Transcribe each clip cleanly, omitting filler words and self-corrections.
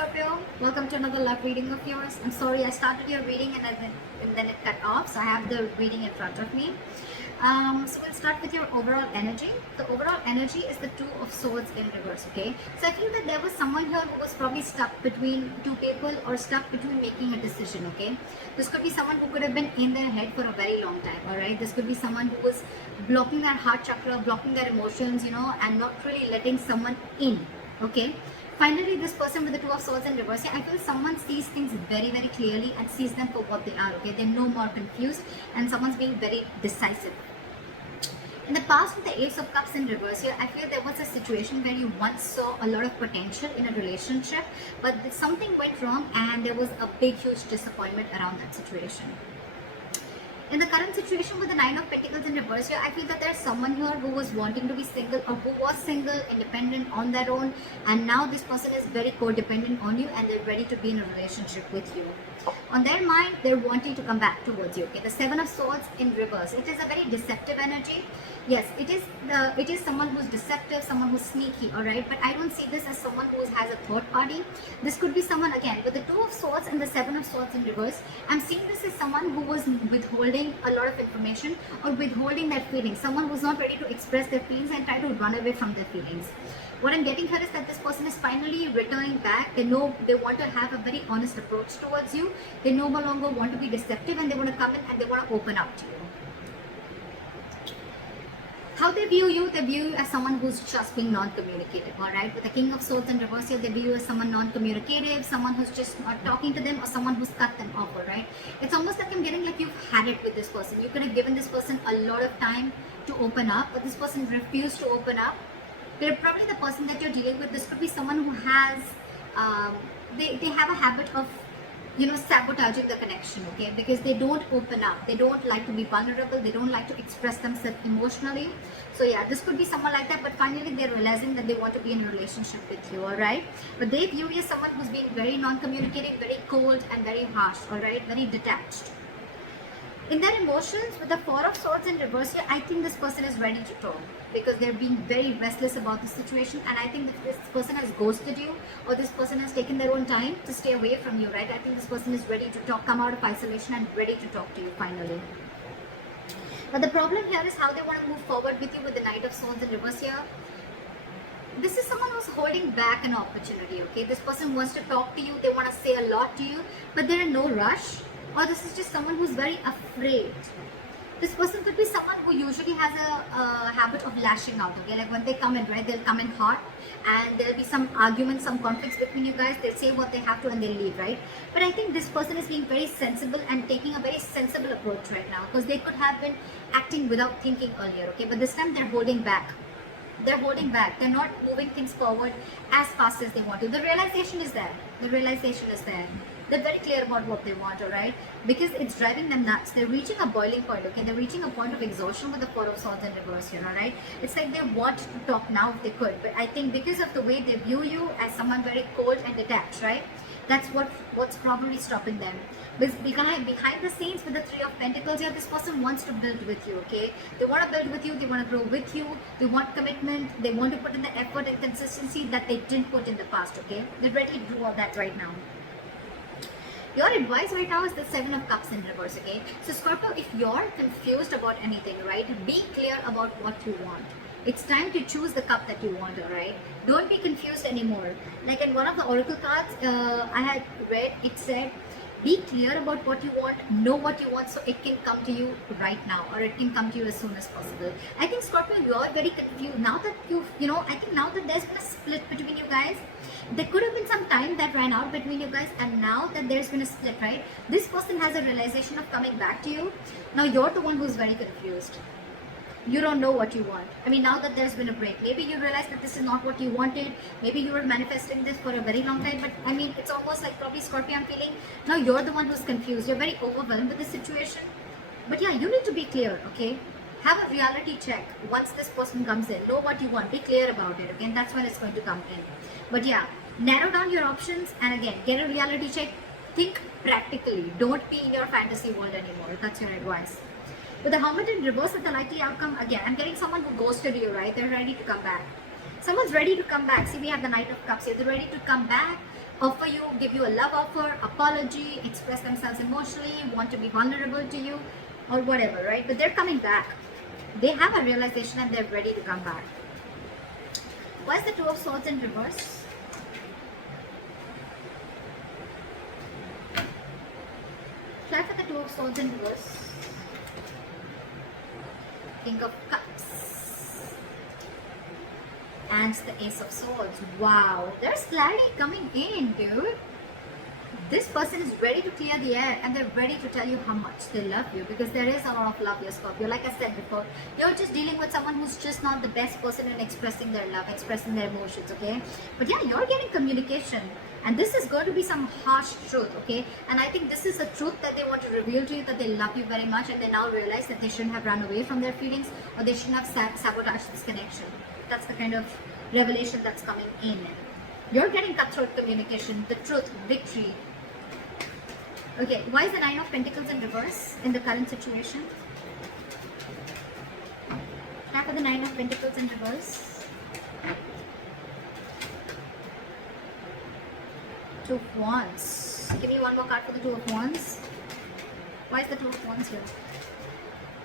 Scorpio. Welcome to another love reading of yours. I'm sorry I started your reading and then it cut off, so I have the reading in front of me. So we'll start with your overall energy. The overall energy is the Two of Swords in reverse, okay? So I feel that there was someone here who was probably stuck between two people or stuck between making a decision, okay? This could be someone who could have been in their head for a very long time, alright? This could be someone who was blocking their heart chakra, blocking their emotions, and not really letting someone in, okay? Finally, this person with the Two of Swords in reverse, I feel someone sees things very, very clearly and sees them for what they are, okay? They're no more confused and someone's being very decisive. In the past, with the Ace of Cups in reverse here, I feel there was a situation where you once saw a lot of potential in a relationship, but something went wrong and there was a big, huge disappointment around that situation. In the current situation with the Nine of Pentacles in reverse here, I feel that there's someone here who was wanting to be single or who was single, independent on their own, and now this person is very codependent on you and they're ready to be in a relationship with you. On their mind, they're wanting to come back towards you. Okay, the Seven of Swords in reverse. It is a very deceptive energy. Yes, it is someone who's deceptive, someone who's sneaky, alright? But I don't see this as someone who has a third party. This could be someone, again, with the Two of Swords and the Seven of Swords in reverse. I'm seeing this as someone who was withholding a lot of information or withholding their feelings. Someone who's not ready to express their feelings and try to run away from their feelings. What I'm getting here is that this person is finally returning back. They know they want to have a very honest approach towards you. They no longer want to be deceptive and they want to come in and they want to open up to you. How they view you as someone who's just being non-communicative, alright? With the King of Swords in reverse here, they view you as someone non-communicative, someone who's just not talking to them or someone who's cut them off, alright? It's almost like I'm getting like you've had it with this person. You could have given this person a lot of time to open up, but this person refused to open up. They're probably the person that you're dealing with. This could be someone who has, they have a habit of, sabotaging the connection, okay? Because they don't open up. They don't like to be vulnerable. They don't like to express themselves emotionally. So yeah, this could be someone like that, but finally they're realizing that they want to be in a relationship with you, alright? But they view you as someone who's being very non-communicating, very cold and very harsh, alright? Very detached. In their emotions, with the Four of Swords in reverse here, I think this person is ready to talk because they're being very restless about the situation, and I think that this person has ghosted you or this person has taken their own time to stay away from you, right? I think this person is ready to talk, come out of isolation and ready to talk to you finally. But the problem here is how they want to move forward with you with the Knight of Swords in reverse here. This is someone who's holding back an opportunity, okay? This person wants to talk to you, they want to say a lot to you, but they're in no rush. Or this is just someone who's very afraid. This person could be someone who usually has a habit of lashing out, okay? Like when they come in, right, they'll come in hot and there'll be some arguments, some conflicts between you guys. They'll say what they have to and they'll leave, right? But I think this person is being very sensible and taking a very sensible approach right now because they could have been acting without thinking earlier, okay? But this time they're holding back. They're holding back. They're not moving things forward as fast as they want to. The realization is there. The realization is there. They're very clear about what they want, alright? Because it's driving them nuts. They're reaching a boiling point, okay? They're reaching a point of exhaustion with the Four of Swords in reverse here, alright? It's like they want to talk now if they could. But I think because of the way they view you as someone very cold and detached, right? That's what's probably stopping them. Behind the scenes with the Three of Pentacles here, this person wants to build with you, okay? They want to build with you, they want to grow with you, they want commitment, they want to put in the effort and consistency that they didn't put in the past, okay? They're ready to do all that right now. Your advice right now is the Seven of Cups in reverse, okay? So Scorpio, if you're confused about anything, right, be clear about what you want. It's time to choose the cup that you want, alright? Don't be confused anymore. Like in one of the oracle cards I had read, it said, be clear about what you want, know what you want so it can come to you right now or it can come to you as soon as possible. I think Scorpio, you're very confused. Now that I think now that there's been a split between you guys, there could have been some time that ran out between you guys, and now that there's been a split, right? This person has a realization of coming back to you. Now you're the one who's very confused. You don't know what you want. I mean, now that there's been a break, maybe you realize that this is not what you wanted. Maybe you were manifesting this for a very long time, but I mean, it's almost like probably Scorpio, I'm feeling now you're the one who's confused. You're very overwhelmed with the situation. But yeah, you need to be clear, okay? Have a reality check once this person comes in. Know what you want. Be clear about it, okay? And that's when it's going to come in. But yeah, narrow down your options and again, get a reality check. Think practically. Don't be in your fantasy world anymore. That's your advice. With the Hermit in reverse with the likely outcome, again, I'm getting someone who ghosted you, right? They're ready to come back. Someone's ready to come back. See, we have the Knight of Cups here. They're ready to come back offer you, give you a love offer, apology, express themselves emotionally, want to be vulnerable to you, or whatever, right? But they're coming back. They have a realization and they're ready to come back. Why is the Two of Swords in reverse? Try for the Two of Swords in reverse. King of Cups. And the Ace of Swords. Wow, there's clarity coming in, dude. This person is ready to clear the air and they're ready to tell you how much they love you, because there is a lot of love here, Scorpio. Like I said before, you're just dealing with someone who's just not the best person in expressing their love, expressing their emotions, okay? But yeah, you're getting communication, and this is going to be some harsh truth, okay? And I think this is a truth that they want to reveal to you, that they love you very much, and they now realize that they shouldn't have run away from their feelings, or they shouldn't have sabotaged this connection. That's the kind of revelation that's coming in. You're getting cutthroat communication, the truth, victory. Okay, why is the Nine of Pentacles in reverse in the current situation? Tap for the Nine of Pentacles in reverse. Two of Wands. Give me one more card for the Two of Wands. Why is the Two of Wands here?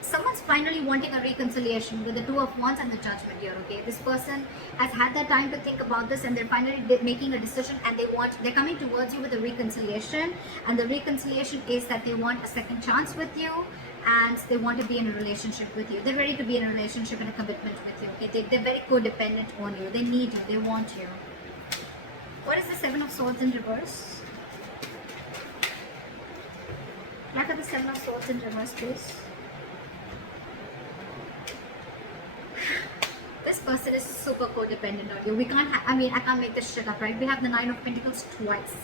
Someone's finally wanting a reconciliation with the Two of Wands and the Judgment here, okay? This person has had their time to think about this and they're finally making a decision, and they're coming towards you with a reconciliation, and the reconciliation is that they want a second chance with you and they want to be in a relationship with you. They're ready to be in a relationship and a commitment with you, okay? They're very codependent on you. They need you. They want you. What is the Seven of Swords in reverse? Look at the Seven of Swords in reverse, please. This person is super codependent on you. We can't I can't make this shit up, right? We have the Nine of Pentacles twice.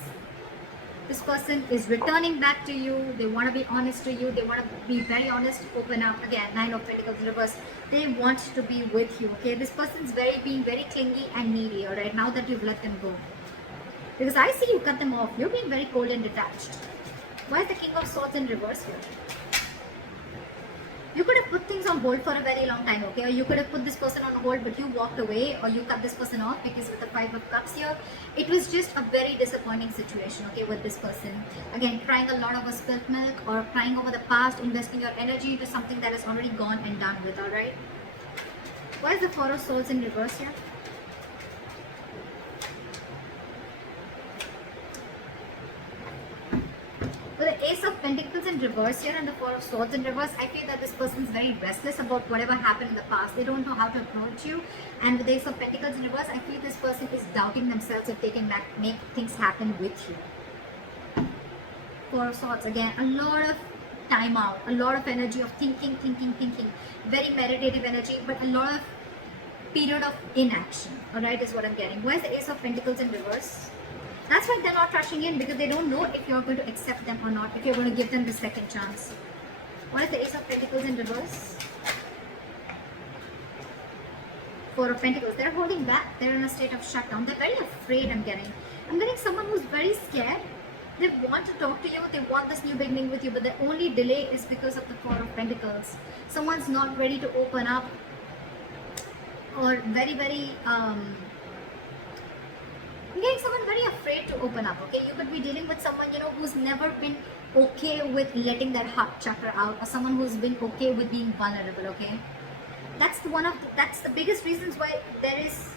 This person is returning back to you. They want to be honest to you. They want to be very honest, open up. Again, Nine of Pentacles in reverse. They want to be with you, okay? This person's being very clingy and needy, alright? Now that you've let them go. Because I see you cut them off. You're being very cold and detached. Why is the King of Swords in reverse here? You could have put things on hold for a very long time, okay? Or you could have put this person on hold, but you walked away, or you cut this person off, because with the Five of Cups here, it was just a very disappointing situation, okay, with this person. Again, crying a lot over spilt milk, or crying over the past, investing your energy into something that is already gone and done with, alright? Why is the Four of Swords in reverse here? With the Ace of Pentacles in reverse here and the Four of Swords in reverse, I feel that this person is very restless about whatever happened in the past. They don't know how to approach you. And with the Ace of Pentacles in reverse, I feel this person is doubting themselves if they can make things happen with you. Four of Swords, again, a lot of time out, a lot of energy of thinking. Very meditative energy, but a lot of period of inaction, alright, is what I'm getting. Why is the Ace of Pentacles in reverse? That's why they're not rushing in, because they don't know if you're going to accept them or not, if you're going to give them the second chance. What is the Ace of Pentacles in reverse? Four of Pentacles. They're holding back. They're in a state of shutdown. They're very afraid, I'm getting. I'm getting someone who's very scared. They want to talk to you. They want this new beginning with you, but the only delay is because of the Four of Pentacles. Someone's not ready to open up, or very I'm getting someone very afraid to open up, okay? You could be dealing with someone, who's never been okay with letting their heart chakra out, or someone who's been okay with being vulnerable, okay? That's the biggest reasons why there is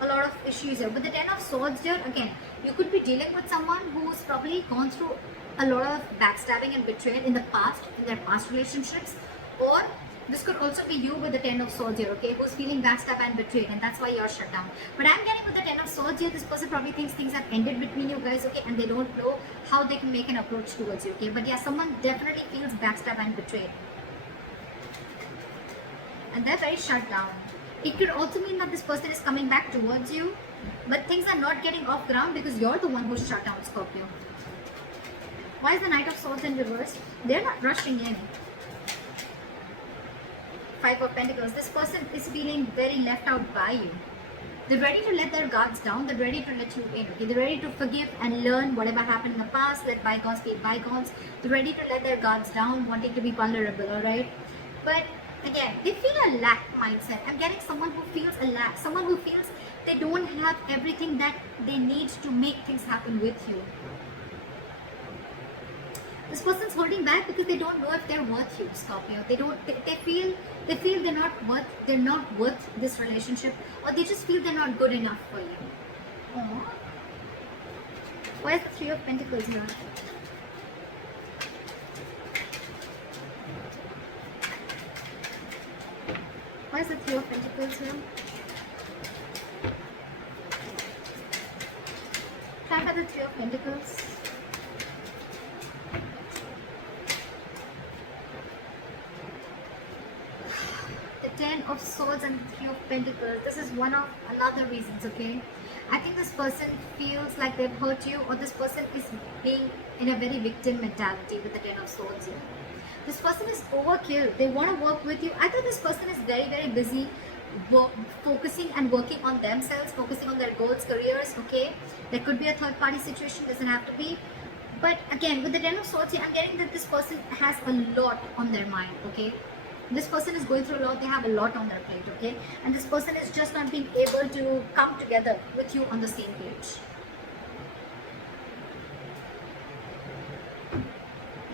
a lot of issues here. But the Ten of Swords here, again, you could be dealing with someone who's probably gone through a lot of backstabbing and betrayal in the past, in their past relationships, or this could also be you with the Ten of Swords here, okay, who's feeling backstabbed and betrayed, and that's why you're shut down. But I'm getting with the Ten of Swords here, this person probably thinks things have ended between you guys, okay, and they don't know how they can make an approach towards you, okay. But yeah, someone definitely feels backstabbed and betrayed, and they're very shut down. It could also mean that this person is coming back towards you, but things are not getting off ground because you're the one who's shut down, Scorpio. Why is the Knight of Swords in reverse? They're not rushing in. Five of Pentacles. This person is feeling very left out by you. They're ready to let their guards down. They're ready to let you in. Okay? They're ready to forgive and learn whatever happened in the past. Let bygones be bygones. They're ready to let their guards down, wanting to be vulnerable. Alright? But again, they feel a lack mindset. I'm getting someone who feels a lack. Someone who feels They don't have everything that they need to make things happen with you. This person's holding back because they don't know if they're worth you, Scorpio. They feel they're not worth this relationship, or they just feel they're not good enough for you. Aww. Why is the Three of Pentacles here? Why is the Three of Pentacles here? Try for the Three of Pentacles. The Ten of Swords and the Three of Pentacles. This is one of another reasons, okay? I think this person feels like they've hurt you, or this person is being in a very victim mentality with the Ten of Swords here. This person is overkill. They want to work with you. I thought this person is very, very busy focusing and working on themselves, focusing on their goals, careers, okay? There could be a third party situation, doesn't have to be. But again, with the Ten of Swords here, I'm getting that this person has a lot on their mind, okay? This person is going through a lot, they have a lot on their plate, okay? And this person is just not being able to come together with you on the same page.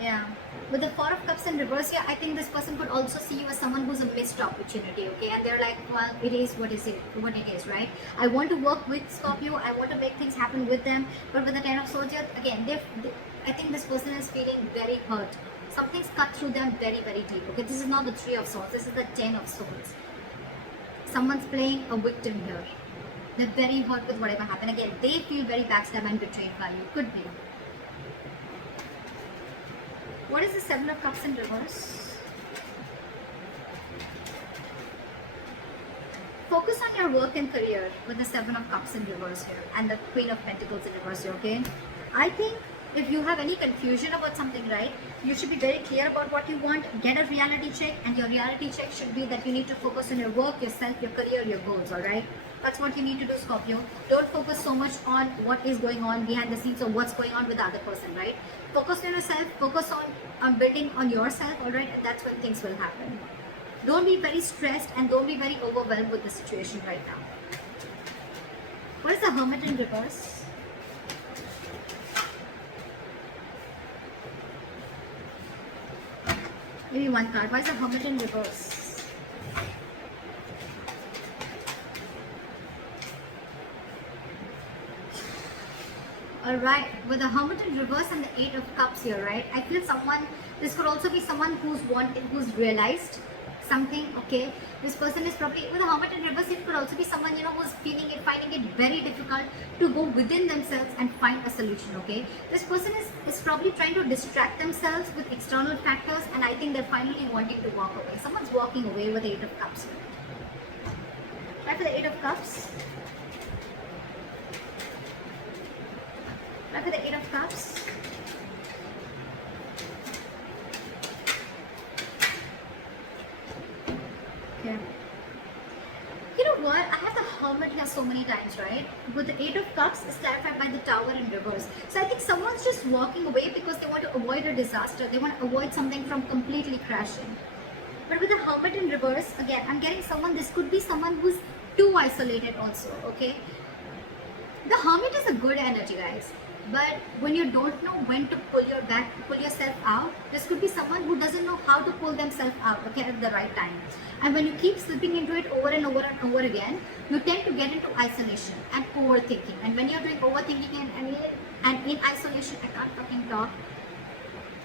Yeah. With the Four of Cups in reverse here, I think this person could also see you as someone who's a missed opportunity, okay? And they're like, well, it is what it is, right? I want to work with Scorpio, I want to make things happen with them, but with the Ten of Swords here, again, I think this person is feeling very hurt. Something's cut through them very, very deep, okay? This is not the Three of Swords, this is the Ten of Swords. Someone's playing a victim here. They're very hurt with whatever happened. Again, they feel very backstabbed and betrayed by you. Could be. What is the Seven of Cups in reverse? Focus on your work and career with the Seven of Cups in reverse here and the Queen of Pentacles in reverse here, okay? I think if you have any confusion about something, right, you should be very clear about what you want. Get a reality check, and your reality check should be that you need to focus on your work, yourself, your career, your goals, alright? That's what you need to do, Scorpio. Don't focus so much on what is going on behind the scenes or what's going on with the other person, right? Focus on yourself, focus on building on yourself, alright? And that's when things will happen. Don't be very stressed and don't be very overwhelmed with the situation right now. What is the Hermit in reverse? Maybe one card. Why is the Hermit in reverse? Alright, with the Hermit in reverse and the Eight of Cups here, right? I feel this could also be someone who's realized something, okay? This person is probably, with the Hermit in reverse, it could also be someone, who's finding it very difficult to go within themselves and find a solution, okay? This person is probably trying to distract themselves with external factors, and I think they're finally wanting to walk away. Someone's walking away with the Eight of Cups. Try for the Eight of Cups. Try for the Eight of Cups. Okay. You know what? I have the Hermit here so many times, right? But the Eight of Cups is clarified by the Tower in reverse. So I think someone's just walking away because they want to avoid a disaster. They want to avoid something from completely crashing. But with the Hermit in reverse, again, I'm getting this could be someone who's too isolated also, okay? The Hermit is a good energy, guys. But when you don't know when to pull yourself out, this could be someone who doesn't know how to pull themselves out, okay, at the right time. And when you keep slipping into it over and over and over again, you tend to get into isolation and overthinking. And when you're doing overthinking and in isolation, I can't fucking talk,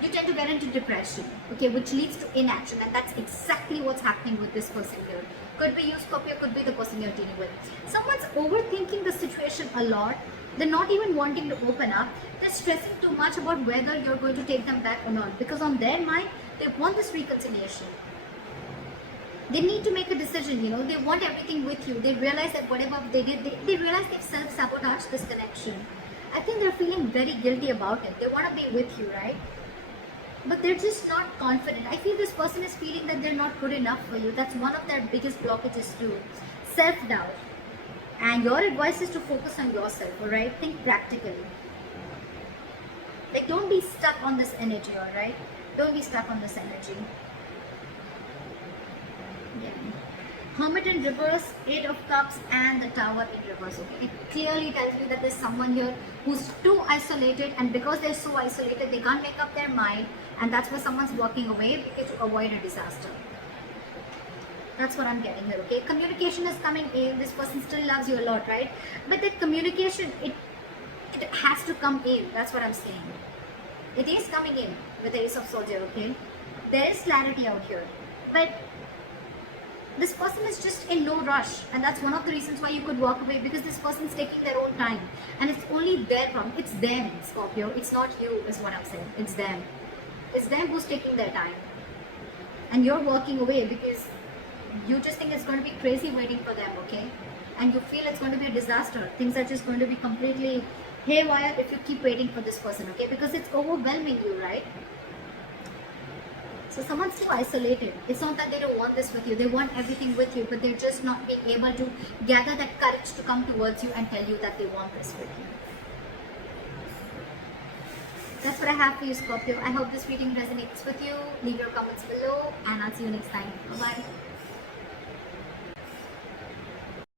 you tend to get into depression, okay, which leads to inaction. And that's exactly what's happening with this person here. Could be you, Scorpio, could be the person you're dealing with. Someone's overthinking the situation a lot. They're not even wanting to open up. They're stressing too much about whether you're going to take them back or not. Because on their mind, they want this reconciliation. They need to make a decision, They want everything with you. They realize that whatever they did, they realize they've self-sabotaged this connection. I think they're feeling very guilty about it. They want to be with you, right? But they're just not confident. I feel this person is feeling that they're not good enough for you. That's one of their biggest blockages too. Self-doubt. And your advice is to focus on yourself, alright? Think practically. Like, don't be stuck on this energy, alright? Don't be stuck on this energy. Yeah. Hermit in reverse, Eight of Cups, and the Tower in reverse. Okay, it clearly tells me that there's someone here who's too isolated, and because they're so isolated, they can't make up their mind, and that's why someone's walking away, because to avoid a disaster. That's what I'm getting here. Okay, communication is coming in. This person still loves you a lot, right? But that communication, it has to come in. That's what I'm saying. It is coming in with the Ace of Swords here. Okay, there is clarity out here, but this person is just in no rush, and that's one of the reasons why you could walk away, because this person's taking their own time, and it's only their problem. It's them, Scorpio. It's not you, is what I'm saying. It's them. It's them who's taking their time, and you're walking away because you just think it's going to be crazy waiting for them, okay? And you feel it's going to be a disaster. Things are just going to be completely haywire if you keep waiting for this person, okay? Because it's overwhelming you, right? So someone's too isolated. It's not that they don't want this with you. They want everything with you, but they're just not being able to gather that courage to come towards you and tell you that they want this with you. That's what I have for you, Scorpio. I hope this reading resonates with you. Leave your comments below, and I'll see you next time. Bye-bye.